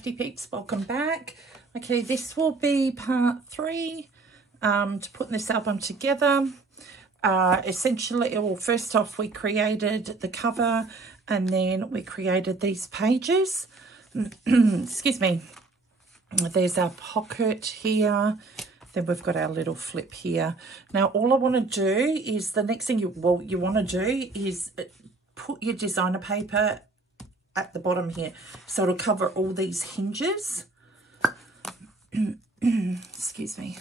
crafty peeps, welcome back. Okay, this will be part 3 to putting this album together. Essentially, well, first off, we created the cover and then we created these pages. Excuse me. There's our pocket here. Then we've got our little flip here. Now, all I want to do is, the next thing you want to do is put your designer paper at the bottom here. So it'll cover all these hinges. Excuse me.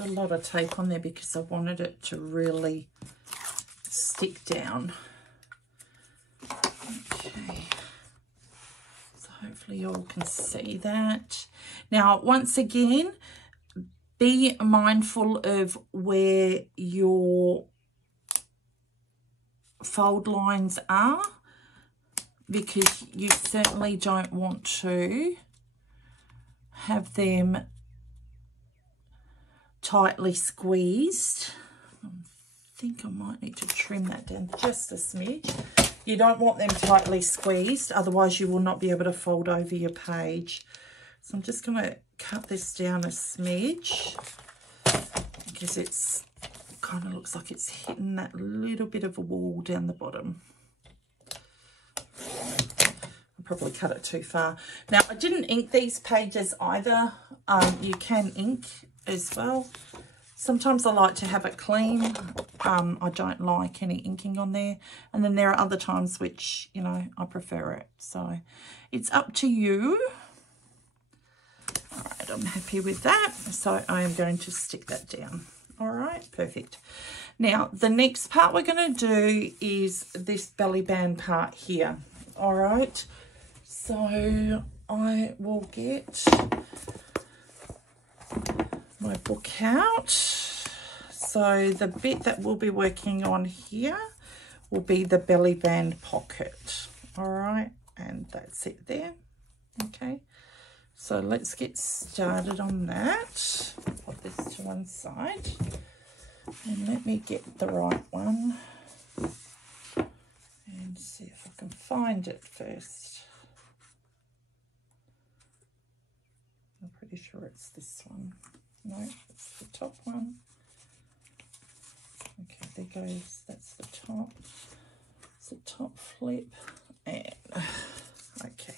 A lot of tape on there because I wanted it to really stick down. Okay, so hopefully you all can see that. Now, once again, be mindful of where your fold lines are, because you certainly don't want to have them tightly squeezed. I think I might need to trim that down just a smidge. You don't want them tightly squeezed, otherwise you will not be able to fold over your page. So I'm just going to cut this down a smidge because it's kind of looks like it's hitting that little bit of a wall down the bottom. I probably cut it too far. Now, I didn't ink these pages either. You can ink as well. Sometimes I like to have it clean. I don't like any inking on there. And then there are other times which, you know, I prefer it. So it's up to you. All right, I'm happy with that. So I am going to stick that down. All right, perfect. Now, the next part we're going to do is this belly band part here. All right, so I will get my book out. So the bit that we'll be working on here will be the belly band pocket. All right, and that's it there. Okay, so let's get started on that. Put this to one side and let me get the right one and see if I can find it first. I'm pretty sure it's this one. No, it's the top one. Okay, there goes, that's the top. It's the top flip. And okay,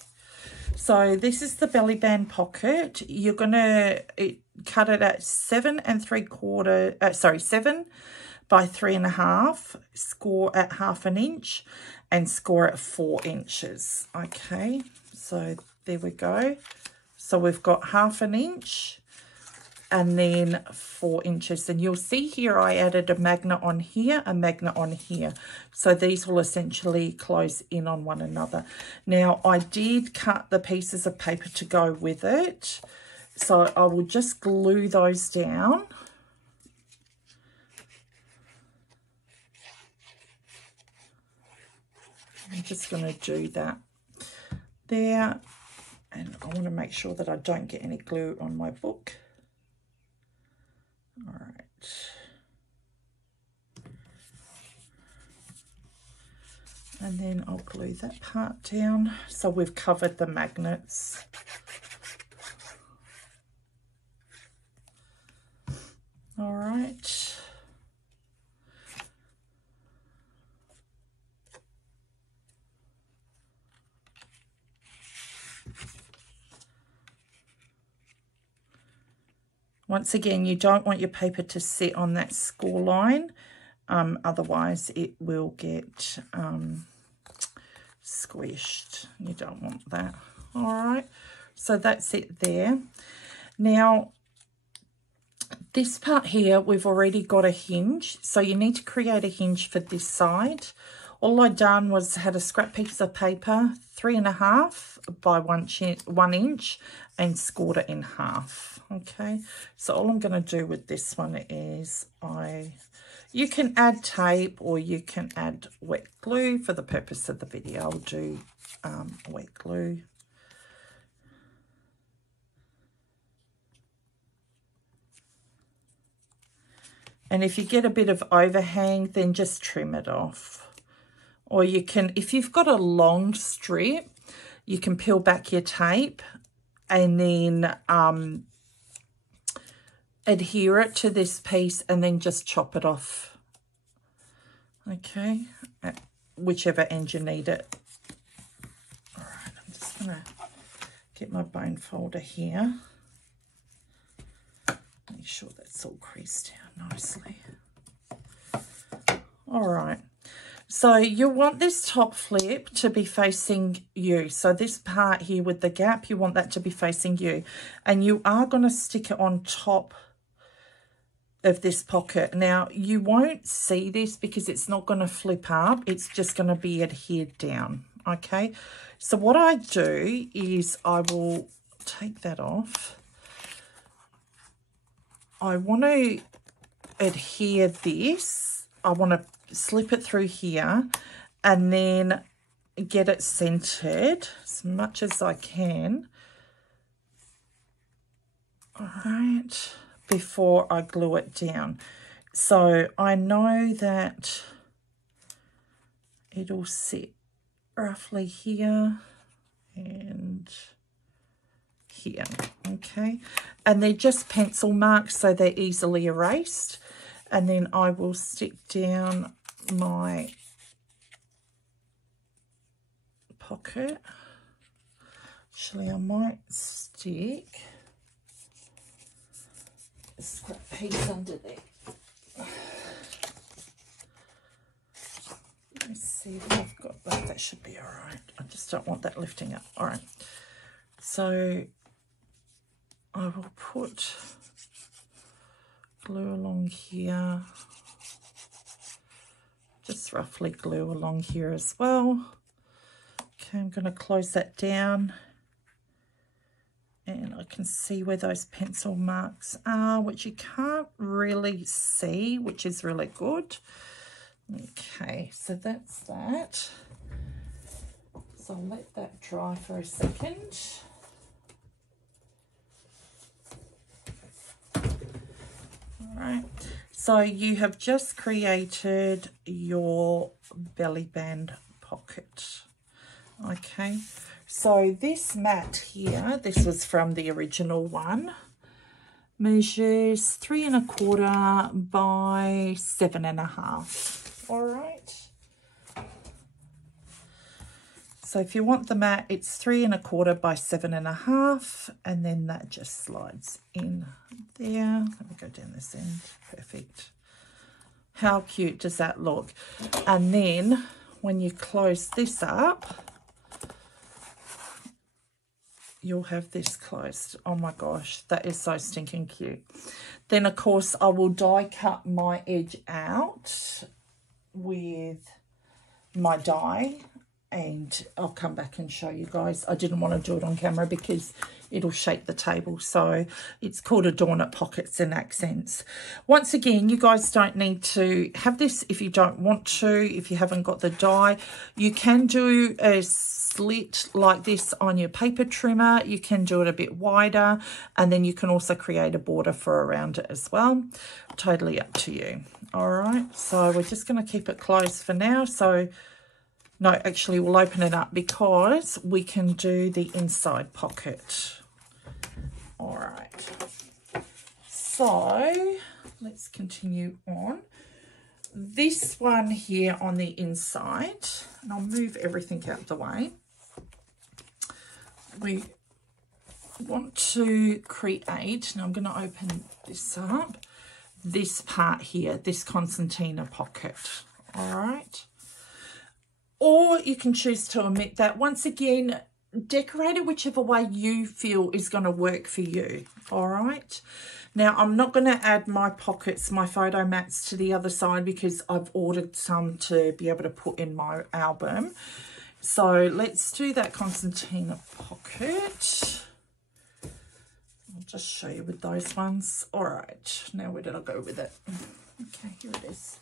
so this is the belly band pocket. You're gonna cut it at 7 3/4, 7 by 3.5, score at 1/2 inch and score at 4 inches. Okay, so there we go. So we've got 1/2 inch and then 4 inches. And you'll see here I added a magnet on here, a magnet on here. So these will essentially close in on one another. Now, I did cut the pieces of paper to go with it. So I will just glue those down. I'm just going to do that there. And I want to make sure that I don't get any glue on my book. All right. And then I'll glue that part down. So we've covered the magnets. All right. Once again, you don't want your paper to sit on that score line, otherwise it will get squished. You don't want that. All right, so that's it there. Now, this part here, we've already got a hinge, so you need to create a hinge for this side. All I done was had a scrap piece of paper, 3.5 by 1 inch, and scored it in half. Okay, so all I'm going to do with this one is You can add tape or you can add wet glue. For the purpose of the video, I'll do wet glue. And if you get a bit of overhang, then just trim it off. Or you can, if you've got a long strip, you can peel back your tape and then adhere it to this piece and then just chop it off. Okay, at whichever end you need it. All right, I'm just going to get my bone folder here. Make sure that's all creased down nicely. All right. So you want this top flip to be facing you. So this part here with the gap, you want that to be facing you. And you are going to stick it on top of this pocket. Now, you won't see this because it's not going to flip up. It's just going to be adhered down. Okay. So what I do is I will take that off. I want to adhere this. I want to slip it through here and then get it centered as much as I can. All right, before I glue it down. So I know that it'll sit roughly here and here, okay? And they're just pencil marks, so they're easily erased. And then I will stick down my pocket. Actually, I might stick a scrap piece under there. Let's see if I've got that. That should be all right. I just don't want that lifting up. All right. So I will put glue along here, just roughly glue along here as well. Okay, I'm going to close that down and I can see where those pencil marks are, which you can't really see, which is really good. Okay, so that's that. So I'll let that dry for a second. Right, so you have just created your belly band pocket. Okay, so this mat here, this was from the original one, measures 3 1/4 by 7 1/2. All right. So if you want the mat, it's 3 1/4 by 7 1/2, and then that just slides in there. Let me go down this end. Perfect. How cute does that look? And then when you close this up, you'll have this closed. Oh my gosh, that is so stinking cute. Then of course I will die cut my edge out with my die. And I'll come back and show you guys. I didn't want to do it on camera because it'll shake the table. So it's called Adorn Pockets and Accents. Once again, you guys don't need to have this if you don't want to. If you haven't got the die, you can do a slit like this on your paper trimmer. You can do it a bit wider, and then you can also create a border for around it as well. Totally up to you. All right, so we're just going to keep it closed for now. So no, actually, we'll open it up because we can do the inside pocket. All right. So let's continue on. This one here on the inside, and I'll move everything out of the way. We want to create, now I'm going to open this up, this part here, this Constantine Pocket. All right. Or you can choose to omit that. Once again, decorate it whichever way you feel is going to work for you. All right. Now, I'm not going to add my pockets, my photo mats to the other side because I've ordered some to be able to put in my album. So let's do that Constantine Pocket. I'll just show you with those ones. All right. Now, where did I go with it? Okay, here it is.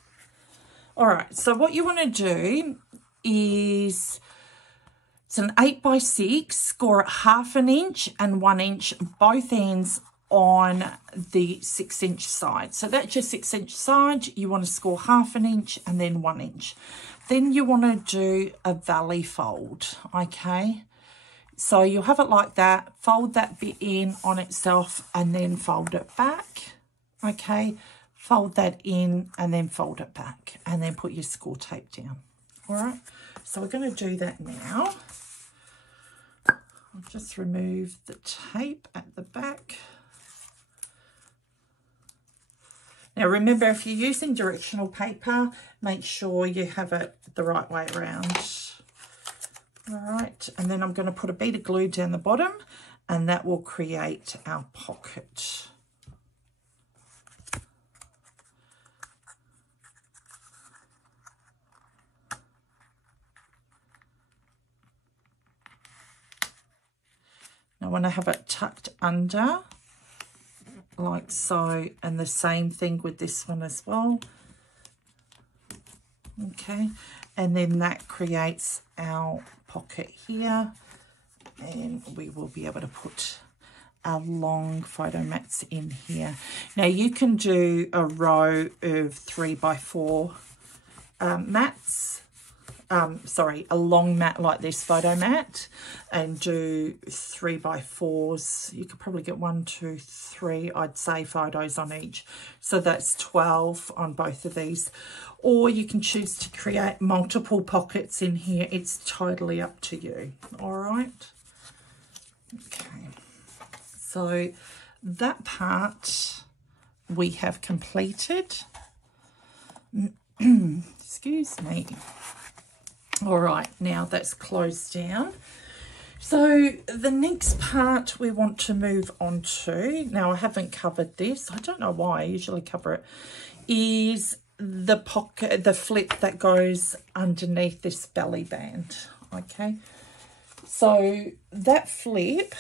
All right, so what you want to do is, it's an 8x6, score it 1/2 inch and 1 inch, both ends on the 6-inch side. So that's your 6-inch side. You want to score 1/2 inch and then 1 inch. Then you want to do a valley fold, okay? So you'll have it like that, fold that bit in on itself and then fold it back, okay? Fold that in and then fold it back and then put your score tape down, all right? So we're going to do that now. I'll just remove the tape at the back. Now remember, if you're using directional paper, make sure you have it the right way around. All right, and then I'm going to put a bead of glue down the bottom and that will create our pocket. I want to have it tucked under like so, and the same thing with this one as well. Okay, and then that creates our pocket here, and we will be able to put our long photo mats in here. Now you can do a row of 3x4 mats. Sorry, a long mat like this photo mat, and do 3x4s. You could probably get 1, 2, 3, I'd say, photos on each. So that's 12 on both of these. Or you can choose to create multiple pockets in here. It's totally up to you. All right. Okay. So that part we have completed. Excuse me. All right, now that's closed down. So the next part we want to move on to, now I haven't covered this, I don't know why, I usually cover it, is the pocket, the flip that goes underneath this belly band, okay? So that flip,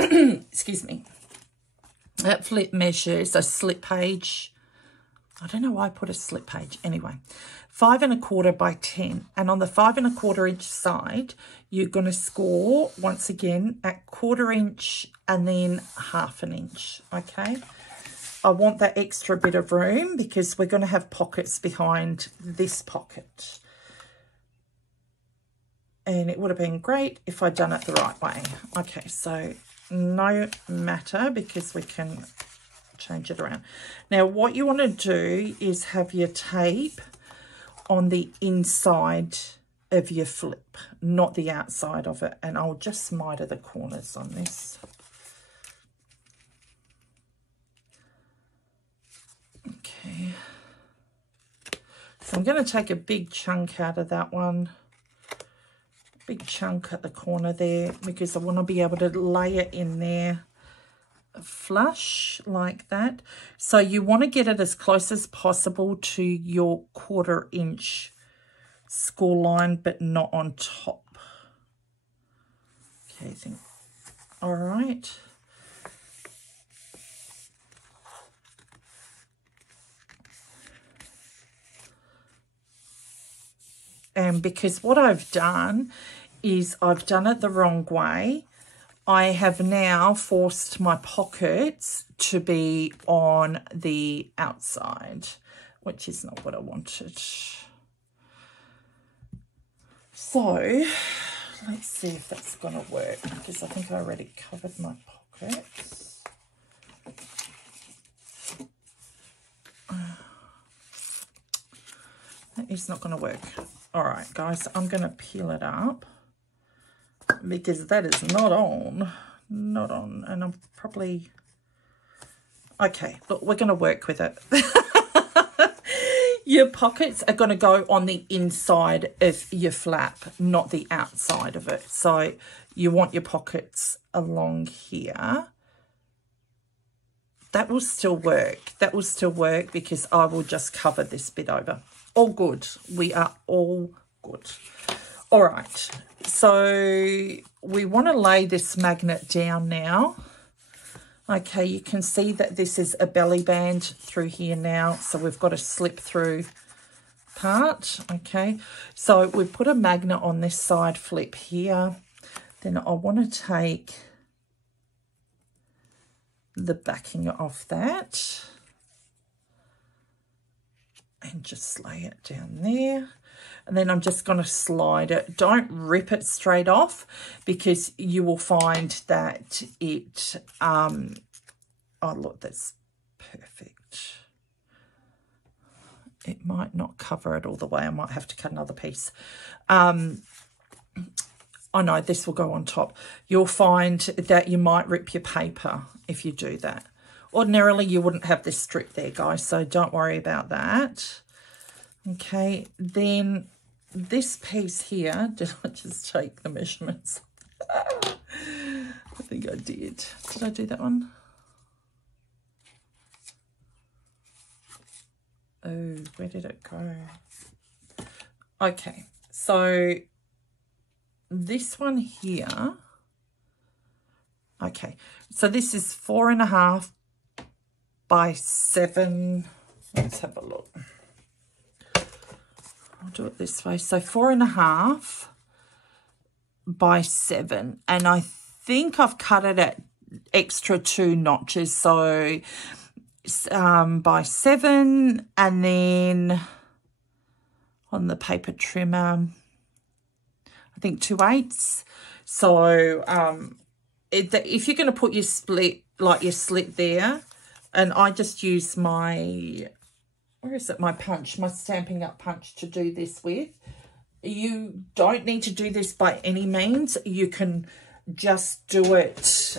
excuse me, that flip measures a slip page. I don't know why I put a slip page. Anyway, 5 1/4 by 10. And on the 5 1/4 inch side, you're going to score, once again, at 1/4 inch and then 1/2 inch, okay? I want that extra bit of room because we're going to have pockets behind this pocket. And it would have been great if I'd done it the right way. Okay, so no matter, because we can change it around. Now what you want to do is have your tape on the inside of your flip, not the outside of it, and I'll just miter the corners on this. Okay, so I'm going to take a big chunk out of that one, big chunk at the corner there, because I want to be able to lay it in there flush like that. So you want to get it as close as possible to your 1/4 inch score line, but not on top. Okay, I think, all right. And because what I've done is I've done it the wrong way, I have now forced my pockets to be on the outside, which is not what I wanted. So let's see if that's going to work, because I think I already covered my pockets. That is not going to work. All right, guys, I'm going to peel it up, because that is not on, and I'm probably, okay, look, we're going to work with it. Your pockets are going to go on the inside of your flap, not the outside of it. So you want your pockets along here. That will still work. That will still work, because I will just cover this bit over. All good. We are all good. All right. So we want to lay this magnet down now. Okay, you can see that this is a belly band through here now. So we've got a slip through part. Okay, so we've put a magnet on this side flip here. Then I want to take the backing off that and just lay it down there. And then I'm just going to slide it. Don't rip it straight off, because you will find that it, oh, look, that's perfect. It might not cover it all the way. I might have to cut another piece. Oh no, this will go on top. You'll find that you might rip your paper if you do that. Ordinarily, you wouldn't have this strip there, guys, so don't worry about that. Okay, then this piece here, did I just take the measurements? I think I did. Did I do that one? Oh, where did it go? Okay, so this one here, okay, so this is 4.5 by 7. Let's have a look. I'll do it this way. So 4.5 by 7, and I think I've cut it at extra 2 notches. So by 7, and then on the paper trimmer, I think 2/8. So if you're going to put your split, like your slit there, and I just use my, where is it, my punch, my Stampin' Up punch to do this with. You don't need to do this by any means. You can just do it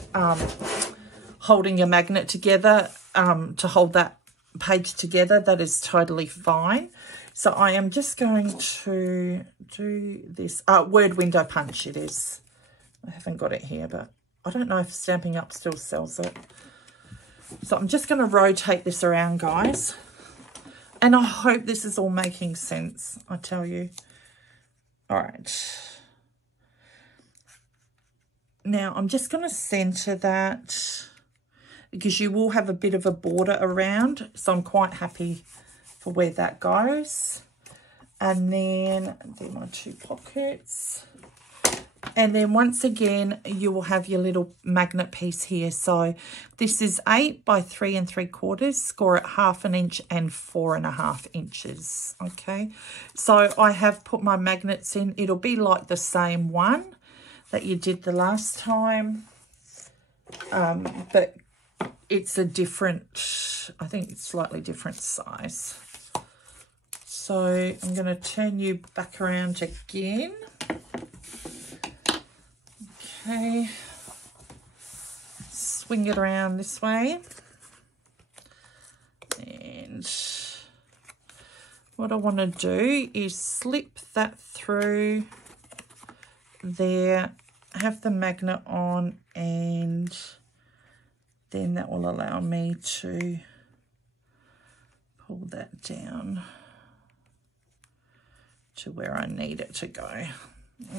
holding your magnet together to hold that page together. That is totally fine. So I am just going to do this. Word window punch it is. I haven't got it here, but I don't know if Stampin' Up still sells it. So I'm just going to rotate this around, guys. And I hope this is all making sense, I tell you. All right. Now I'm just going to center that, because you will have a bit of a border around. So I'm quite happy for where that goes. And then do my 2 pockets. And then once again, you will have your little magnet piece here. So this is 8 by 3 3/4. Score it 1/2 inch and 4.5 inches. Okay. So I have put my magnets in. It'll be like the same one that you did the last time. But it's a different, I think it's slightly different size. So I'm going to turn you back around again. Okay, swing it around this way, and what I want to do is slip that through there, have the magnet on, and then that will allow me to pull that down to where I need it to go.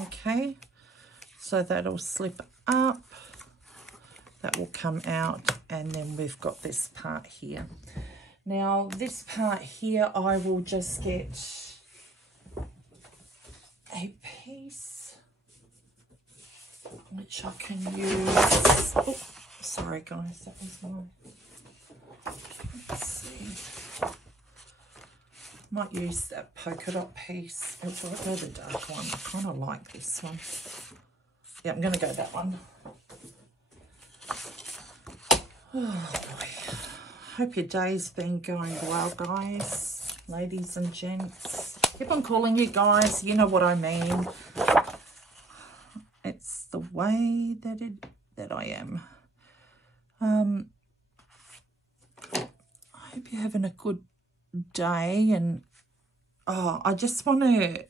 Okay. So that'll slip up, that will come out, and then we've got this part here. Now this part here, I will just get a piece which I can use. Oh, sorry guys, that was my, let's see. Might use that polka dot piece. Oh, do I go the dark one? I kind of like this one. Yeah, I'm going to go that one. Oh, boy. Hope your day's been going well, guys, ladies and gents. Keep on calling you guys. You know what I mean. It's the way that I am. I hope you're having a good day. And I just want to...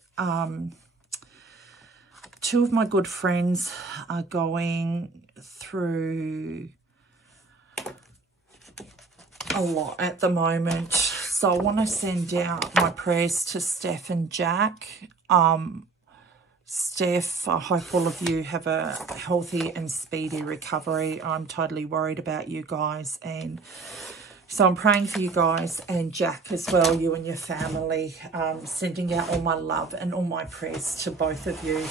2 of my good friends are going through a lot at the moment. So I want to send out my prayers to Steph and Jack. Steph, I hope all of you have a healthy and speedy recovery. I'm totally worried about you guys, and so I'm praying for you guys, and Jack as well, you and your family. Sending out all my love and all my prayers to both of you.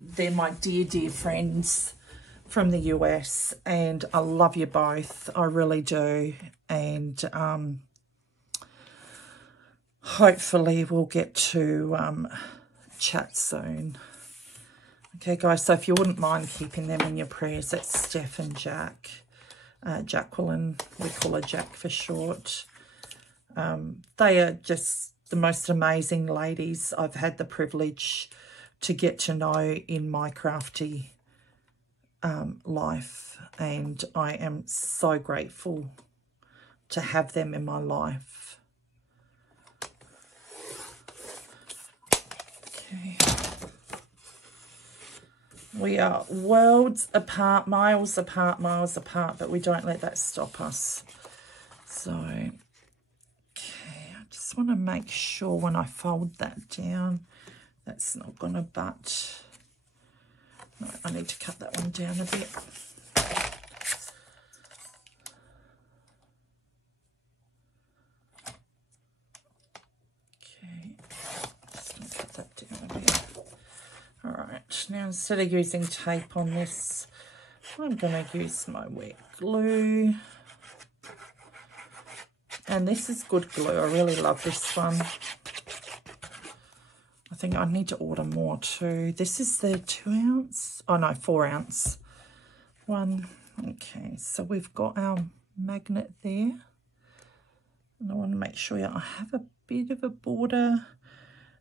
They're my dear, dear friends from the US, and I love you both. I really do. And hopefully we'll get to chat soon. Okay, guys, so if you wouldn't mind keeping them in your prayers, that's Steph and Jack. Jacqueline, we call her Jack for short. They are just the most amazing ladies I've had the privilege to get to know in my crafty life, and I am so grateful to have them in my life. Okay. We are worlds apart, miles apart, but we don't let that stop us. So, okay, I just want to make sure when I fold that down, that's not going to butt. No, I need to cut that one down a bit. Okay, just going to cut that down a bit. All right, now instead of using tape on this, I'm going to use my wet glue. And this is good glue. I really love this one. I think I need to order more too. This is the 2 ounce. Oh no, 4 ounce one. Okay, so we've got our magnet there. And I want to make sure I have a bit of a border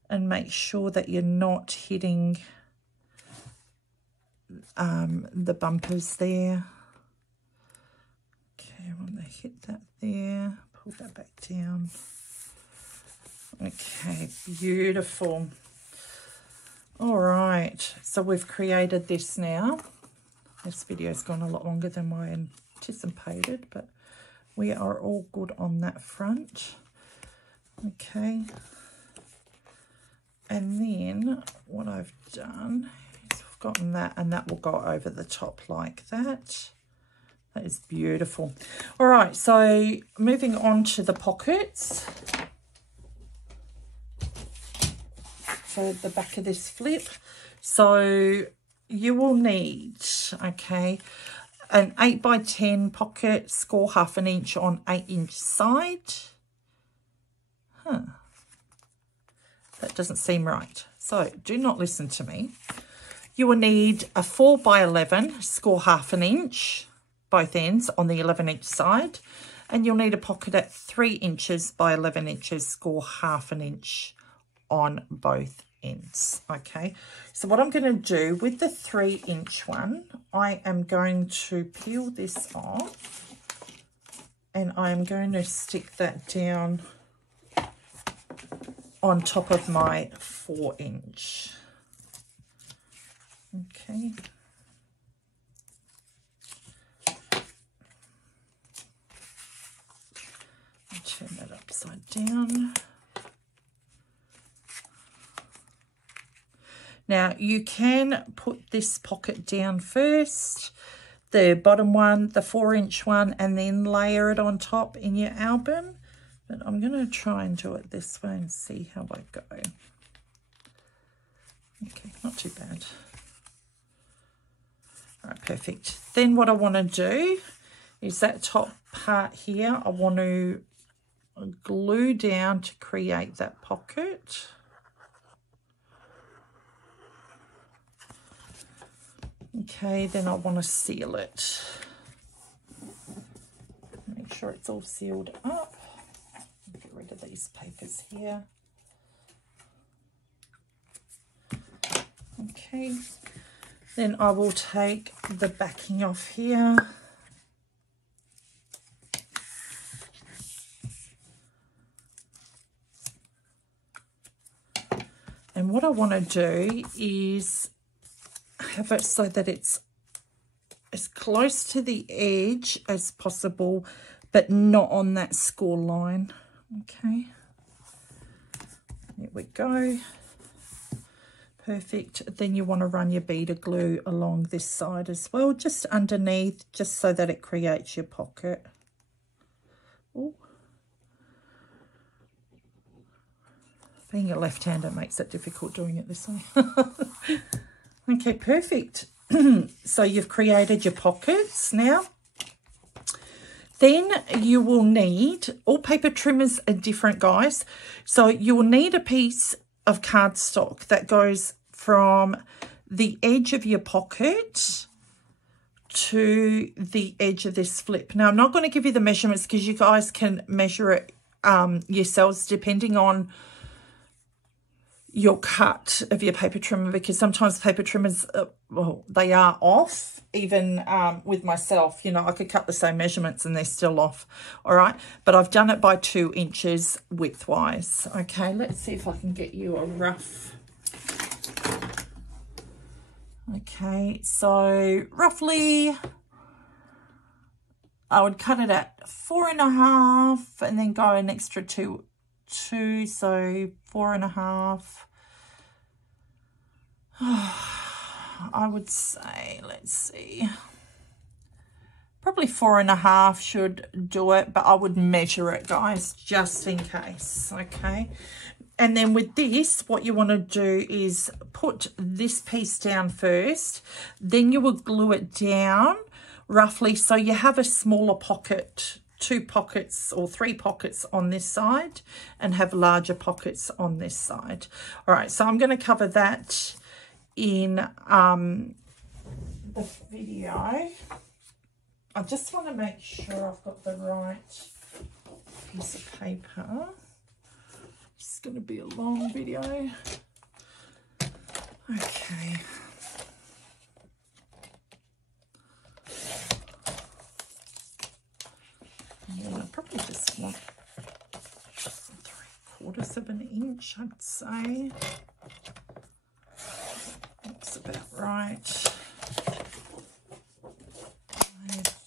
and make sure that you're not hitting the bumpers there. Okay, I want to hit that there. Pull that back down. Okay, beautiful. All right, so we've created this now. This video's gone a lot longer than I anticipated, but we are all good on that front. Okay. And then what I've done is I've gotten that, and that will go over the top like that. That is beautiful. All right, so moving on to the pockets. So the back of this flip. So you will need, okay, an 8 by 10 pocket, score 1/2 inch on 8-inch side. That doesn't seem right. So do not listen to me. You will need a 4 by 11, score 1/2 inch, both ends on the 11-inch side. And you'll need a pocket at 3 inches by 11 inches, score 1/2 inch on both ends. Okay, so what I'm going to do with the 3-inch one, I am going to peel this off, and I am going to stick that down on top of my 4-inch. Okay. I'll turn that upside down. Now, you can put this pocket down first, the bottom one, the 4-inch one, and then layer it on top in your album. But I'm going to try and do it this way and see how I go. Okay, not too bad. All right, perfect. Then what I want to do is that top part here, I want to glue down to create that pocket. Okay, then I want to seal it. Make sure it's all sealed up. Get rid of these papers here. Okay, then I will take the backing off here. And what I want to do is have it so that it's as close to the edge as possible, but not on that score line. Okay, there we go. Perfect. Then you want to run your beader glue along this side as well, just underneath, just so that it creates your pocket. Ooh. Being a left-hander makes it difficult doing it this way. Okay, perfect. So you've created your pockets now. Then you will need, all paper trimmers are different, guys. So you will need a piece of cardstock that goes from the edge of your pocket to the edge of this flip. Now, I'm not going to give you the measurements because you guys can measure it yourselves depending on your cut of your paper trimmer, because sometimes paper trimmers, well, they are off. Even with myself, you know, I could cut the same measurements and they're still off. All right, but I've done it by 2 inches width-wise. Okay, let's see if I can get you a rough. Okay, so roughly I would cut it at 4.5 and then go an extra two, so 4.5. I would say, let's see, probably 4.5 should do it, but I would measure it, guys, just in case. Okay, and then with this, what you want to do is put this piece down first, then you will glue it down roughly so you have a smaller pocket, 2 pockets or 3 pockets on this side, and have larger pockets on this side. All right, so I'm going to cover that in the video. I just want to make sure I've got the right piece of paper. It's going to be a long video. Okay. Yeah, I probably just want 3/4 of an inch, I'd say. Looks about right. 5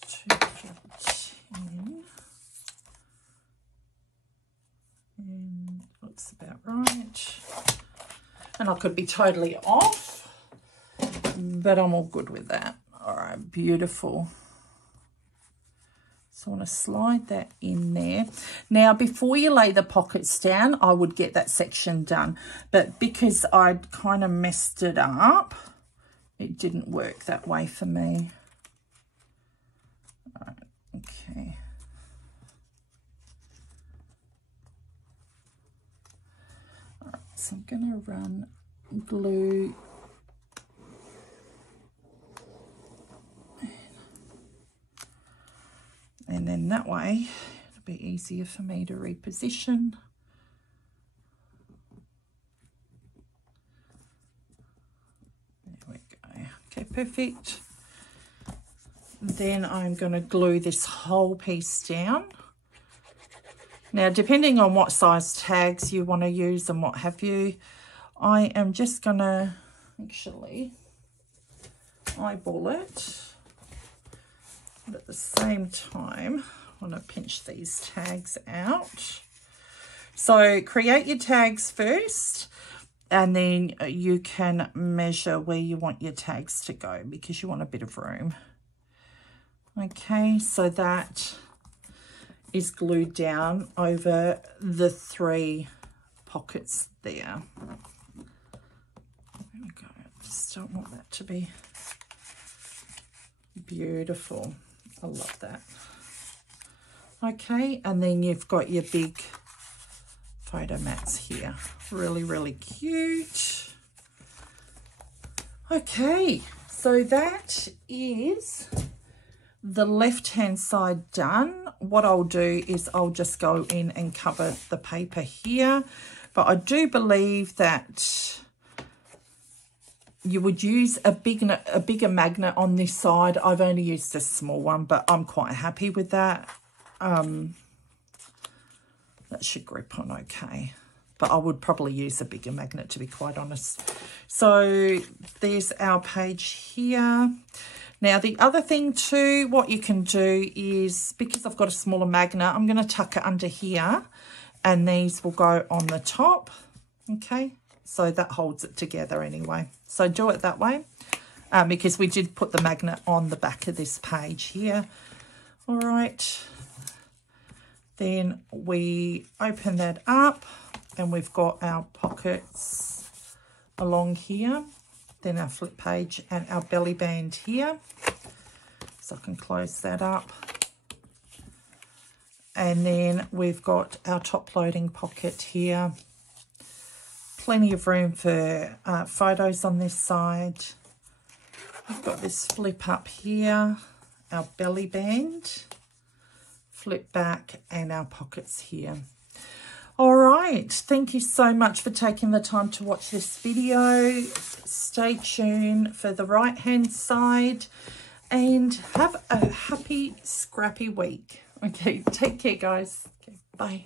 to 10. And looks about right. And I could be totally off, but I'm all good with that. All right, beautiful. So I want to slide that in there. Now, before you lay the pockets down, I would get that section done. But because I'd kind of messed it up, it didn't work that way for me. All right, okay. All right, so I'm going to run glue. And then that way, it'll be easier for me to reposition. There we go. Okay, perfect. Then I'm going to glue this whole piece down. Now, depending on what size tags you want to use and what have you, I am just going to actually eyeball it. But at the same time, I want to pinch these tags out. So create your tags first, and then you can measure where you want your tags to go because you want a bit of room. Okay, so that is glued down over the 3 pockets there. There we go. Just don't want that to be beautiful. I love that. Okay, and then you've got your big photo mats here. Really, really cute. Okay, so that is the left-hand side done. What I'll do is I'll just go in and cover the paper here. But I do believe that you would use a bigger magnet on this side. I've only used a small one, but I'm quite happy with that. That should grip on okay. But I would probably use a bigger magnet, to be quite honest. So there's our page here. Now, the other thing too, what you can do is, because I've got a smaller magnet, I'm going to tuck it under here, and these will go on the top. Okay. so that holds it together anyway. So do it that way, because we did put the magnet on the back of this page here. All right, then we open that up and we've got our pockets along here, then our flip page and our belly band here. So I can close that up. And then we've got our top loading pocket here. Plenty of room for photos on this side. We've got this flip up here, our belly band, flip back, and our pockets here. All right, thank you so much for taking the time to watch this video. Stay tuned for the right hand side and have a happy scrappy week. Okay, take care guys. Okay, bye.